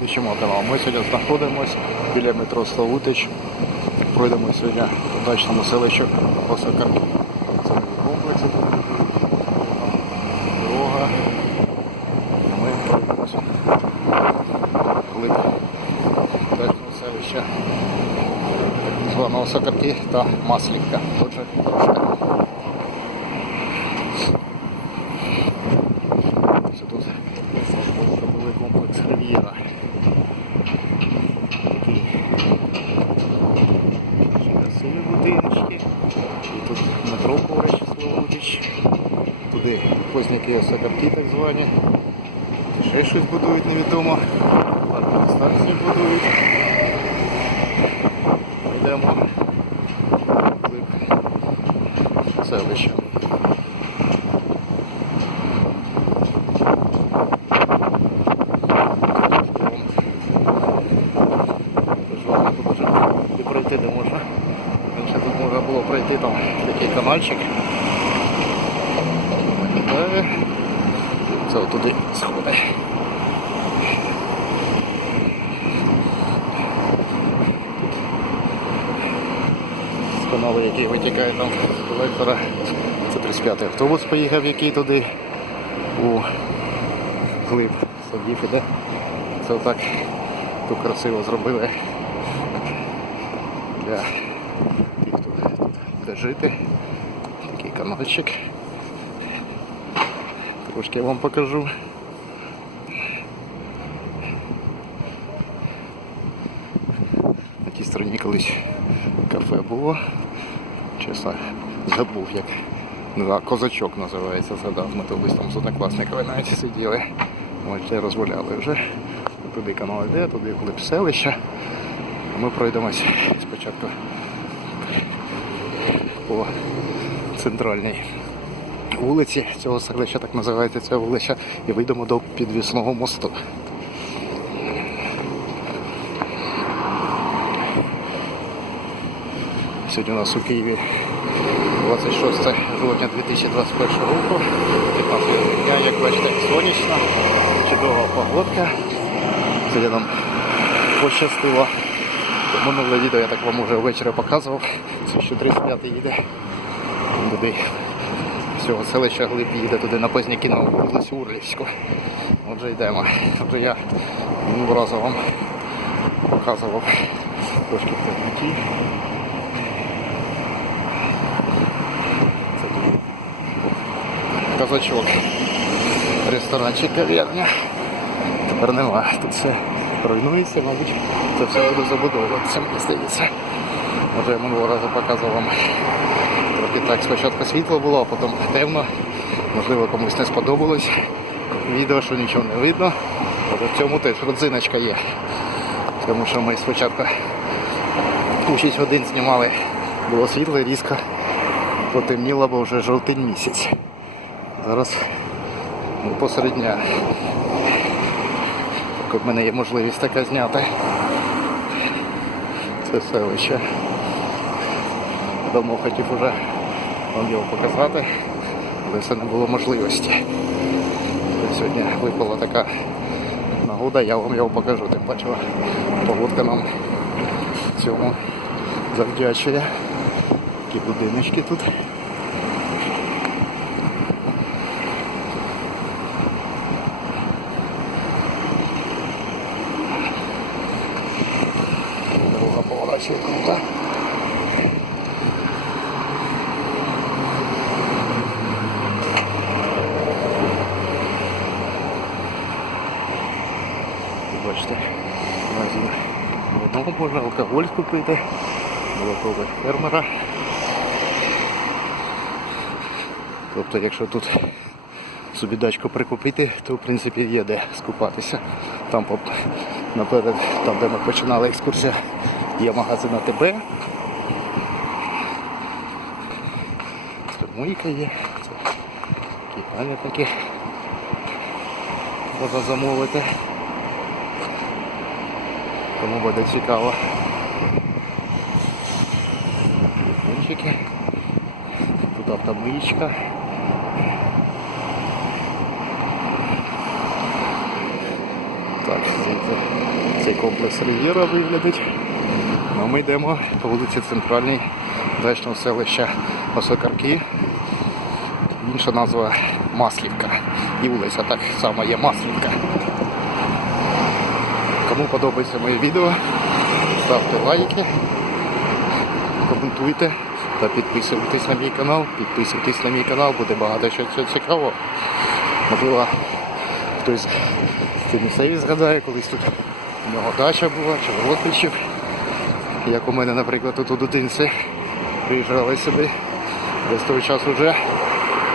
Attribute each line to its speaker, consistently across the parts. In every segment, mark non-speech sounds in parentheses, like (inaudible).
Speaker 1: слідчим каналом. Ми сьогодні знаходимося біля метро Славутич. Пройдемо сьогодні по дачному селищу Осокарки. Це комплекси, дорога. І ми пройдемося глиб дачного селища так званого Сокарки та Маслівка. Отже, трошки. Це тут робили комплекс Рив'єра. Такі дуже красиві будиночки. І тут метро поруч Славутич. Туди позняки П'ятий автобус поїхав, який туди у глиб Савдів іде. Це отак тут красиво зробили для тих, хто тут буде жити. Такий каналчик. Трошки я вам покажу. На тій стороні колись кафе було. Чесно, забув як. Козачок називається, згадав. Ми колись там з однокласниками навіть сиділи. Ось розгуляли вже. Туди канал йде, туди глиб селища. Ми пройдемось спочатку по центральній вулиці цього селища, так називається ця вулиця, і вийдемо до підвісного мосту. Сьогодні у нас у Києві 26 жовтня 2021 року. 15 дня, як бачите, сонячна, чудова погодка. Сьогодні нам пощастило. Минуле відео я так вам уже ввечері показував. Це що 35 їде. Туди з цього селища глиб їде туди на Позняки на вулицю Урлівську. Отже йдемо. Отже я разу вам показував трошки в темноті. Це тут казачок. Ресторанчик кав'ярня. Тепер нема. Тут все руйнується, мабуть, це все буде забудовуватися, мені здається. Може я минулого разу показував вам трохи так спочатку світло було, а потім темно. Можливо, комусь не сподобалось відео, що нічого не видно. Але в цьому теж родзиночка є. Тому що ми спочатку у 6 годин знімали, було світло різко потемніло, бо вже жовтень місяць. Зараз ну, посеред дня. Так в мене є можливість така зняти. Це селище. Давно хотів уже вам його показати, але все не було можливості. Сьогодні випала така нагода, я вам його покажу. Тим паче погодка нам цьому завдячує. Такі будиночки тут. Поворачує круто. Бачите, одного можна алкоголь купити, молоко фермера. Тобто, якщо тут собі дачку прикупити, то в принципі є де скупатися. Там наперед, там де ми починали екскурсію, є магазин АТБ. Термойка є. Це такі пам'ятники. Можна замовити. Кому буде цікаво. Телефончики. Тут автомиечка. Так, звідси цей комплекс Рив'єра виглядить. Ну, ми йдемо по вулиці Центральній дачного селища Осокарки. Інша назва Маслівка. І вулиця так само є Маслівка. Кому подобається моє відео, ставте лайки, коментуйте та підписуйтесь на мій канал. Підписуйтесь на мій канал, буде багато чого цікавого. Можливо, хтось з місцеві згадає, колись тут у нього дача була, чи родичів. Як у мене, наприклад, тут у дитинці приїжджали сюди. Десь той час вже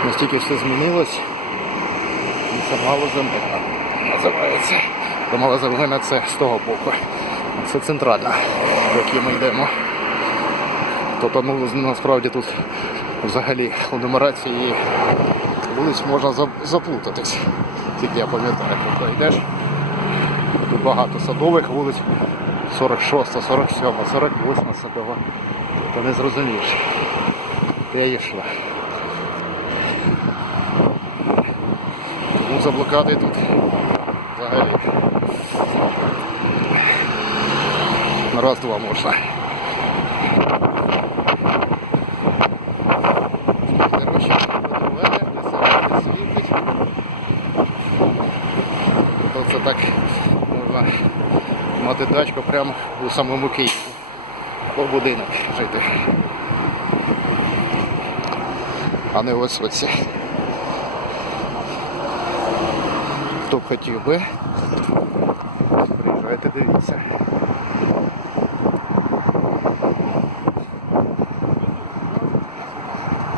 Speaker 1: настільки все змінилось. І це малоземельна називається. То малоземельна це з того боку. Це центральна, по якій ми йдемо. Тобто ну, насправді тут взагалі у нумерації вулиць можна заплутатись. Тільки я пам'ятаю, коли йдеш. Тут багато садових вулиць. 46, 47, 48 садова. То не зрозумієш. Де йшла. Тому заблукати тут взагалі. На раз-два можна. Коротше, фотоведе, не світить. То це так можна мати дачку прямо у самому Києві. Або будинок жити. А не ось оці. Хто б хотів би, приїжджайте, дивіться.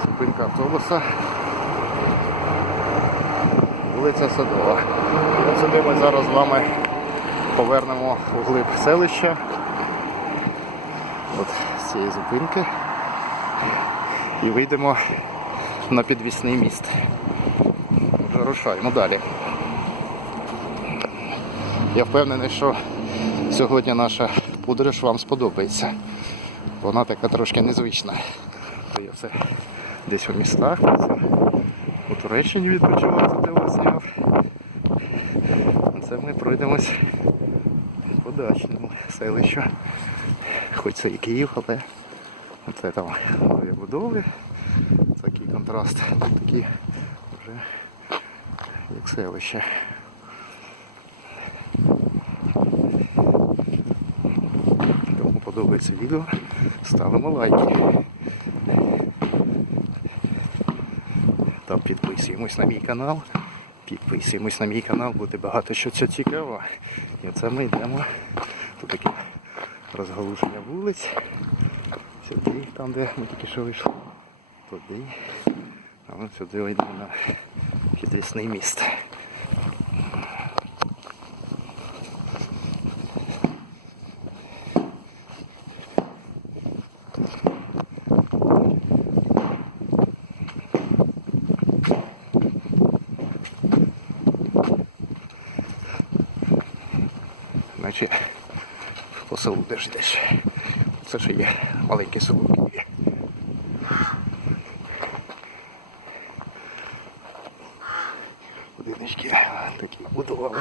Speaker 1: Зупинка автобуса. Вулиця Садова. Сюди ми зараз з вами повернемо у глиб селища. От з цієї зупинки. І вийдемо на підвісний міст. Вже рушаємо далі. Я впевнений, що сьогодні наша подорож вам сподобається. Вона така трошки незвична. Я все десь у містах, у Туреччині відпочивав, де вас зняв. Це ми пройдемось дачному селищу. Хоч це і Київ, але це там нові будови. Такий контраст, такий вже як селище. Кому подобається відео, ставимо лайки. Та підписуємось на мій канал. Підписуємось на мій канал, буде багато що цікавого. І оце ми йдемо. Тут таке розголошення вулиць. Сюди, там де ми тільки що вийшли. Туди. А ми сюди йдемо на підвісний міст. Значить, по селу де ж йдеш. Це ж є маленьке село в Києві. Будиночки такі будували.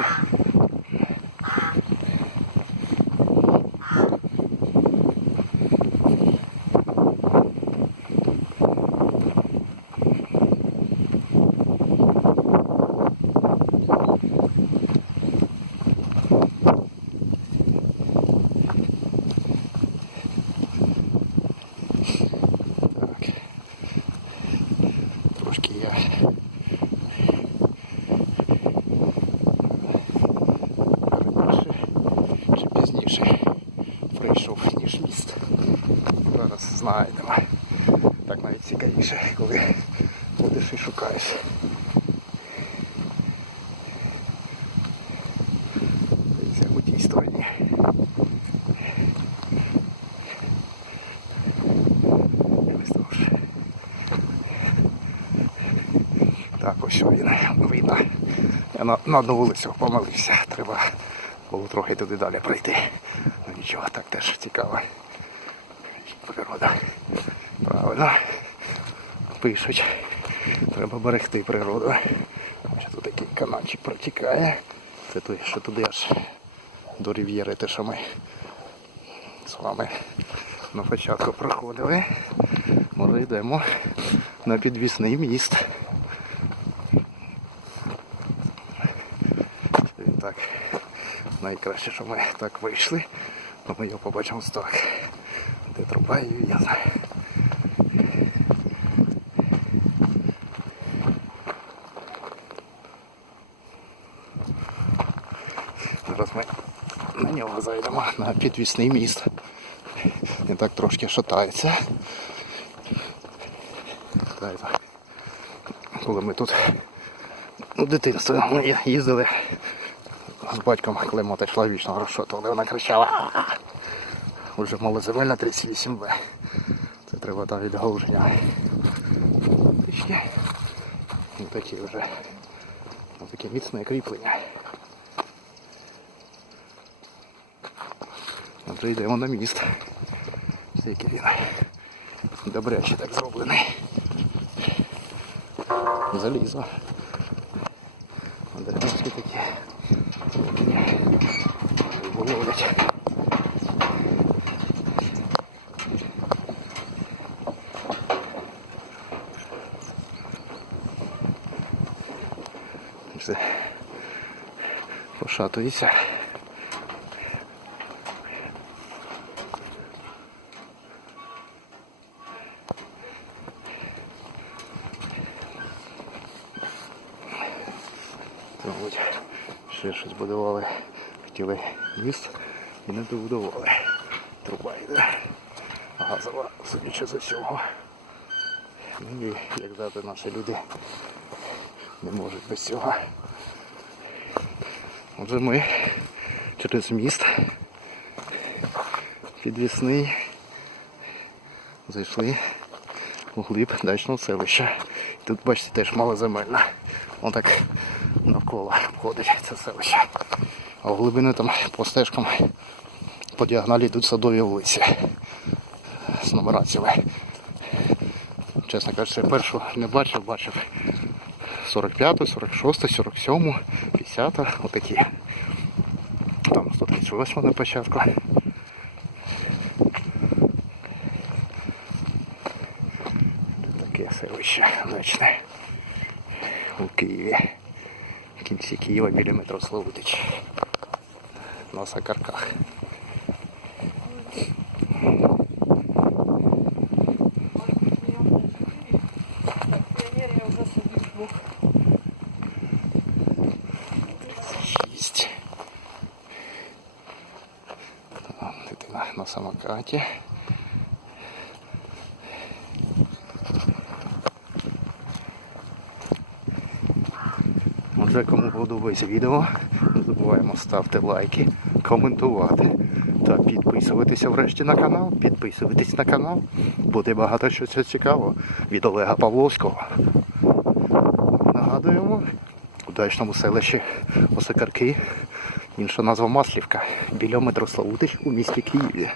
Speaker 1: Так. Трошки я раніше чи пізніше прийшов, ніж міст. Зараз знайдемо. Так цікавіше, коли будеш і шукаєш. У тій стороні. Так, ось видно. Я на, на одну вулицю помилився. Треба було трохи туди далі пройти. Ну нічого, так теж цікаво. Природа. Правильно. Пишуть. Треба берегти природу. Ось тут такий каналчик протікає. Це той, що туди аж до Рів'єри, те, що ми з вами на початку проходили. Може йдемо на підвісний міст. Він так найкраще, що ми так вийшли. Бо ми його побачимо з так. Де труба і я знаю. Зараз ми на нього зайдемо на підвісний міст. Він так трошки шатається. Та. Коли ми тут у дитинстві їздили з батьком, коли мати йшла вічно розшотували, вона кричала. Уже малоземельна 38Б. Це треба там відгалуження. Такі вже. Таке міцне кріплення. Отже йдемо на міст. Який він добряче так зроблений. Залізо. Дерев'янські такі. Рибу ловлять. Все. Пошатується. Мабуть, ще щось будували. Хотіли міст і не добудували. Труба йде. Газова, судячи з усього. Ну і як завжди наші люди не можуть без цього. Отже ми через міст підвісний зайшли у глиб дачного селища. Тут, бачите, теж малоземельна. Вон так навколо входить це селище. А в глибину там по стежкам по діагоналі йдуть садові вулиці з нумераціями. Чесно кажучи, я першу не бачив, бачив 45, 46, 47, 50, отакі. Там 138 на початку. Таке селище дачне у Києві. В кінці Києва біля метро Славутич. На Сакарках. Шість. Там Дитина на самокаті. Отже, відео, не забуваємо ставити лайки, коментувати та підписуватися врешті на канал. Підписуйтесь на канал. Буде багато чого цікавого від Олега Павловського. Нагадуємо, у дачному селищі Осикарки, інша назва Маслівка, біля метро Славутич у місті Києві.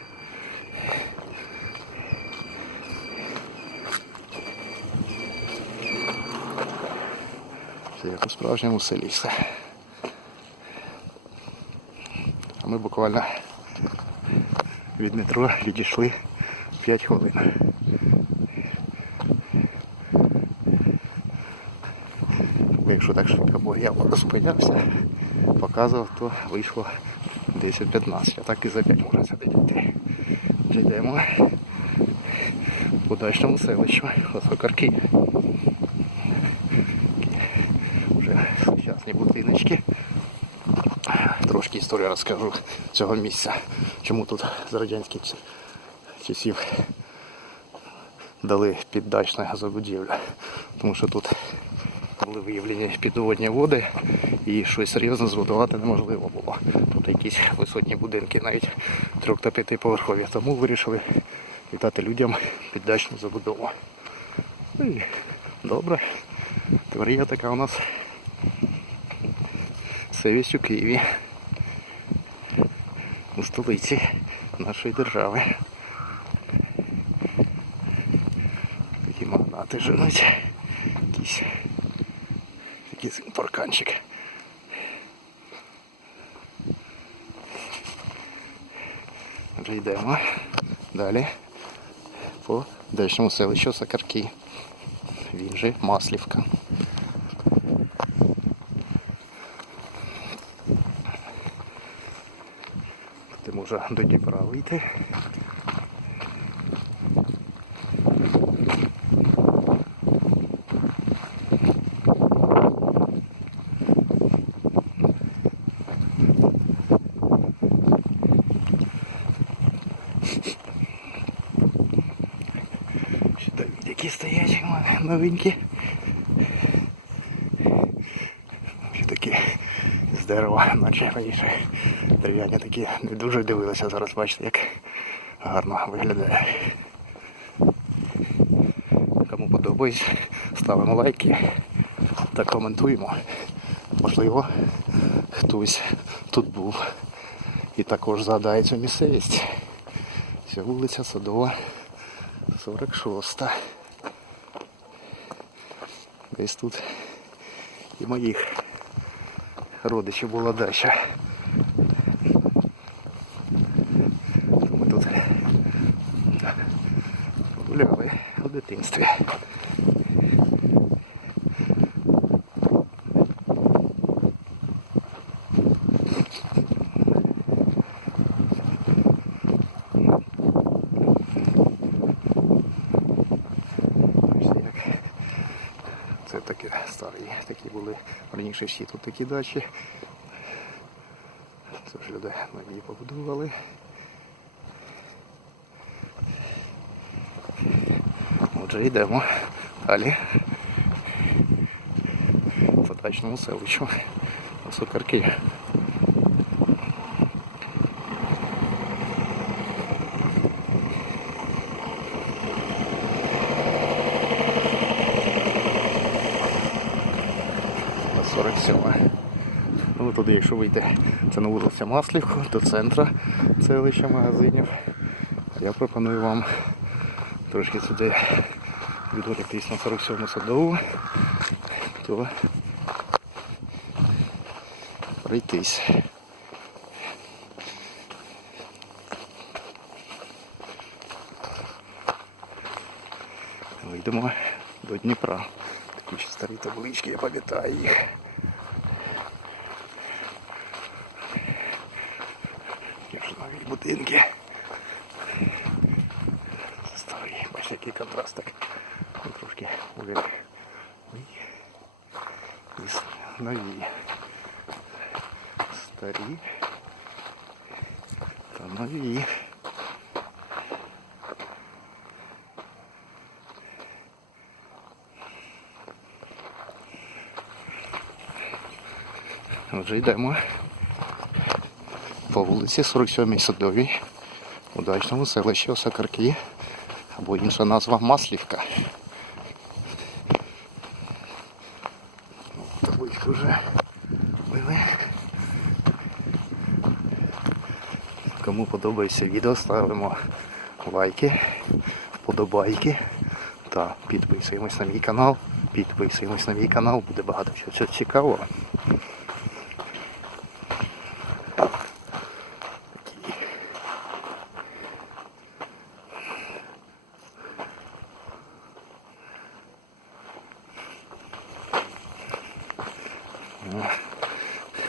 Speaker 1: Як у справжньому селі все. А ми буквально від метро відійшли 5 хвилин. Бо Якщо так швидко, бо я розпинявся, показував, то вийшло 10-15, а так і за 5 можна дійти. Йдемо в удачному селищу Осокарки. Вже сучасні будиночки. Трошки історію розкажу цього місця. Чому тут з радянських часів дали піддачне газобудівля. Тому що тут були виявлені підводні води і щось серйозно збудувати неможливо було. Тут якісь висотні будинки, навіть трьох та п'ятиповерхові. Тому вирішили віддати людям піддачну забудову. Ну і добре. Теорія така у нас совість у Києві. У столиці нашої держави. Такі магнати. Якісь якийсь парканчик. Вже йдемо. Далі по дачному селищу Сакарки. Він же Маслівка. Може до Дніпра вийти. Які стоять новенькі. Ще такі з дерева, (laughs) наче раніше дерев'яні такі не дуже дивилися. Зараз бачите, як гарно виглядає. Кому подобається, ставимо лайки та коментуємо. Можливо, хтось тут був і також згадає цю місцевість. Це вулиця Садова, 46. Десь тут і моїх родичів була дача. Ми тут гуляли у дитинстві. Це такі старі, такі були раніше всі тут такі дачі. Це ж люди нові побудували. Отже, йдемо далі. По дачному селищу. сукарки. на 47. Ну туди, якщо вийти, це на вулиця Маслівку, до центру селища магазинів. Я пропоную вам трошки сюди відволіктись на 47 садову, то пройтись. Вийдемо до Дніпра. Такі ще старі таблички, я пам'ятаю їх. Як ж нові будинки. Старі, бачите, який контраст так. Ну, Трошки уже і, і с- нові. Старі та нові. Отже, йдемо по вулиці 47-й Садовій, удачному селищі Осакарки, або інша назва Маслівка. Табличку вже били. Кому подобається відео, ставимо лайки, вподобайки та підписуємось на мій канал. Підписуємось на мій канал, буде багато чого цікавого.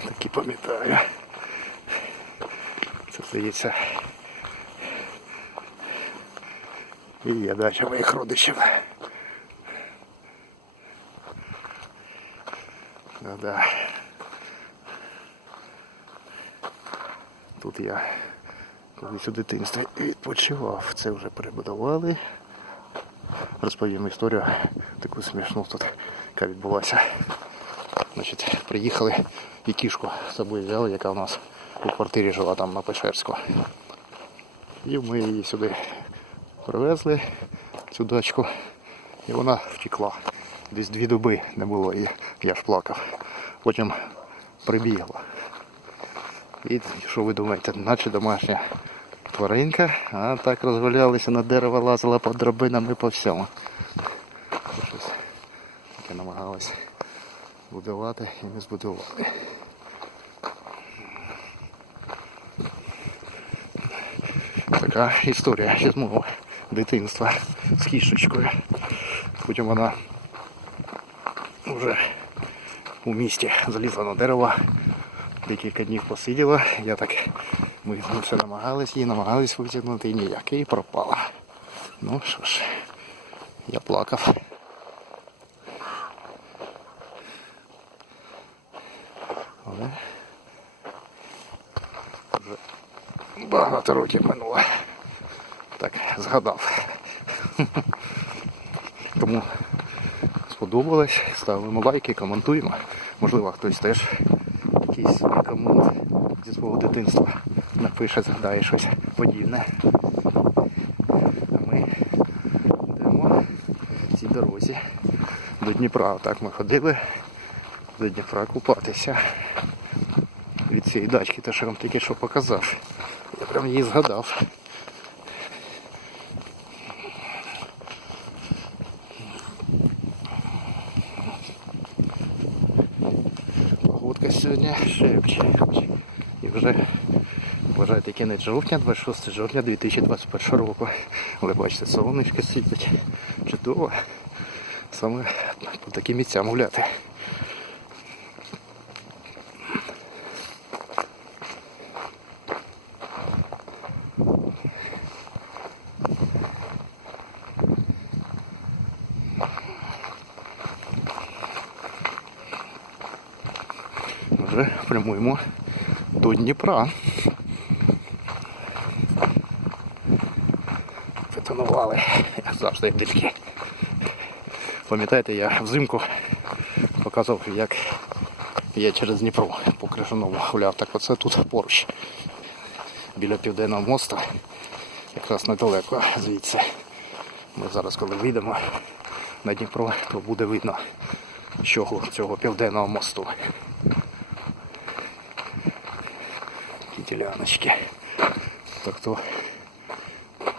Speaker 1: Такі пам'ятаю. Це здається. І є дача моїх родичів. Да-да. Тут я колись у дитинстві відпочивав. Це вже перебудували. Розповім історію таку смішну тут, яка відбулася. Значить, приїхали і кішку з собою взяли, яка у нас у квартирі жила там на Печерську. І ми її сюди привезли, цю дачку, і вона втекла. Десь дві доби не було, і я ж плакав. Потім прибігла. І що ви думаєте, наче домашня тваринка, а так розвалялися на дерево, лазила по драбинам і по всьому. Щось таке намагалась будувати і не збудували. Така історія ще з мого дитинства з кішечкою. Потім вона вже у місті залізла на дерево, декілька днів посиділа. Я так, ми все намагались її, намагались витягнути і ніяк, і пропала. Ну що ж, я плакав. Але вже багато років минуло. Так, згадав. Тому сподобалось, ставимо лайки, коментуємо. Можливо, хтось теж якийсь комент зі свого дитинства напише, згадає щось подібне. А ми йдемо в цій дорозі до Дніпра. Так ми ходили до Дніпра купатися. Від цієї дачки, те, що я вам тільки що показав. Я прям її згадав. Погодка сьогодні шепче. І вже вважайте кінець жовтня, 26 жовтня 2021 року. Але бачите, сонечко світить. Чудово. Саме по таким місцям гуляти. Вже прямуємо до Дніпра. Бетонували, як завжди як дельки. Пам'ятаєте, я взимку показував, як я через Дніпро по Крижаному гуляв. Так оце тут поруч. Біля південного мосту. Якраз недалеко звідси. Ми зараз, коли вийдемо на Дніпро, то буде видно, що цього південного мосту. Такі. Так хто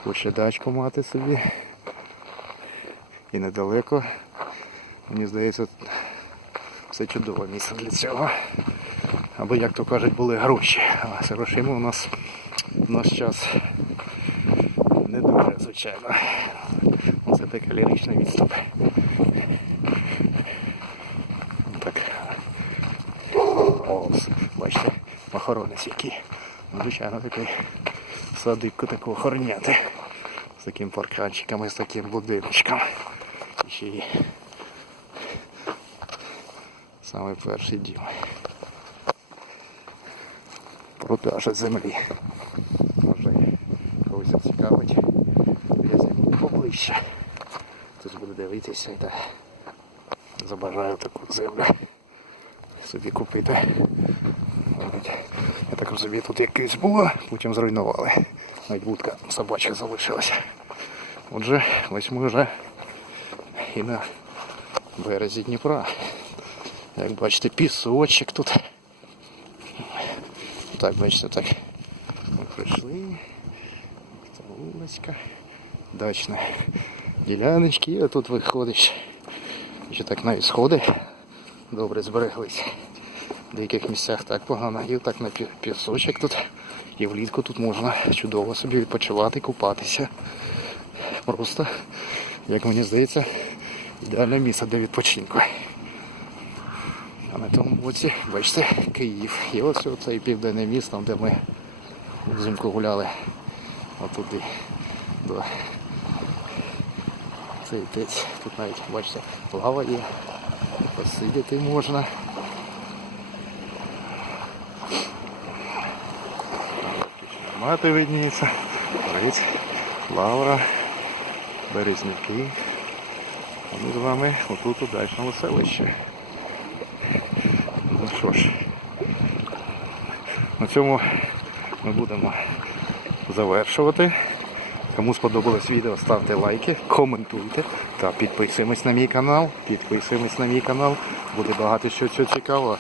Speaker 1: хоче дачку мати собі. І недалеко. Мені здається, це чудове місце для цього. Або, як то кажуть, були гроші. А з грошима у нас в наш час не дуже, звичайно. Це такий ліричний відступ. Так. О, бачите, охоронець який. Звичайно, такий садибку таку охороняти. З таким парканчиком і з таким будиночком. І ще й саме перший дім. Продажа землі. Може когось зацікавить. Я зніму поближче. Хтось буде дивитися і забажаю таку землю собі купити. Так розумію, тут якийсь було, потім зруйнували. Навіть будка собача залишилася. Отже, ось ми вже і на березі Дніпра. Як бачите, пісочок тут. Так, бачите, так. Ми прийшли. Вулицька. Дачна діляночки, і тут виходиш. Ще так навіть сходи добре збереглись. В деяких місцях так погано, і так на пісочок тут. І влітку тут можна чудово собі відпочивати, купатися. Просто, як мені здається, ідеальне місце для відпочинку. А на тому боці, бачите, Київ. І ось цей південне місто, де ми взимку гуляли. Отуди до цей тець. Тут навіть, бачите, лава є. Посидіти можна. Мати видніється. Привіт. Лавра. Березники. А ми з вами отут у дачному селищі. Ну що ж, на цьому ми будемо завершувати. Кому сподобалось відео, ставте лайки, коментуйте та підписуємось на мій канал. Підписуємось на мій канал. Буде багато що цікавого.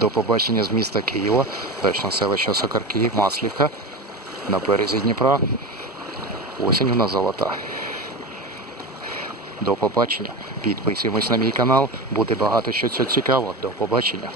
Speaker 1: До побачення з міста Києва, точно селище Сокарки, Маслівка на березі Дніпра. Осінь у нас золота. До побачення. Підписуємось на мій канал. Буде багато що цікавого. До побачення.